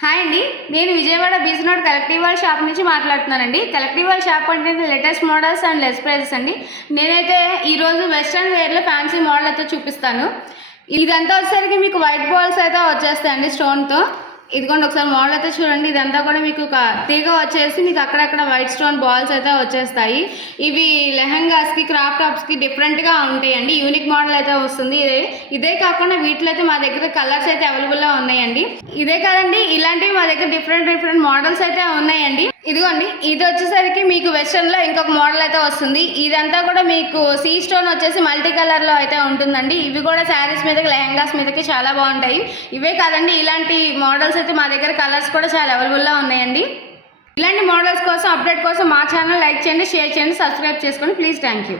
Hi అండి. నేను Vijayawada BC collective వాళ్ళ షాప్ నుంచి మాట్లాడుతున్నానండి. కలెక్టివ్ వాళ్ళ షాప్ అంటే latest models and less prices అండి. నేనైతే ఈరోజు వెస్ట్రన్ వేర్లో ఫ్యాన్సీ మోడల్ అయితే చూపిస్తాను. ఇదంతా వచ్చేసరికి మీకు వైట్ బాల్స్ అయితే వచ్చేస్తాయండి స్టోన్తో. ఇదిగోండి ఒకసారి మోడల్ అయితే చూడండి. ఇదంతా కూడా మీకు ఒక తీగ వచ్చేసి మీకు అక్కడక్కడ వైట్ స్టోన్ బాల్స్ అయితే వచ్చేస్తాయి. ఇవి లెహంగాస్కి క్రాఫ్ట్ టాప్స్కి డిఫరెంట్గా ఉంటాయండి. యూనిక్ మోడల్ అయితే వస్తుంది. ఇదే కాకుండా వీటిలో అయితే మా దగ్గర కలర్స్ అయితే అవైలబుల్గా ఉన్నాయండి. ఇదే కాదండి, ఇలాంటివి మా దగ్గర డిఫరెంట్ మోడల్స్ అయితే ఉన్నాయండి. ఇదిగోండి, ఇది వచ్చేసరికి మీకు వెస్ట్రన్లో ఇంకొక మోడల్ అయితే వస్తుంది. ఇదంతా కూడా మీకు సీ స్టోన్ వచ్చేసి మల్టీ కలర్లో అయితే ఉంటుందండి. ఇవి కూడా శారీస్ మీదకి లెహంగాస్ మీదకి చాలా బాగుంటాయి. ఇవే కాదండి, ఇలాంటి మోడల్స్ అయితే మా దగ్గర కలర్స్ కూడా చాలా అవైలబుల్గా ఉన్నాయండి. ఇలాంటి మోడల్స్ కోసం అప్డేట్ కోసం మా ఛానల్ లైక్ చేయండి, షేర్ చేయండి, సబ్స్క్రైబ్ చేసుకోండి ప్లీజ్. Thank you.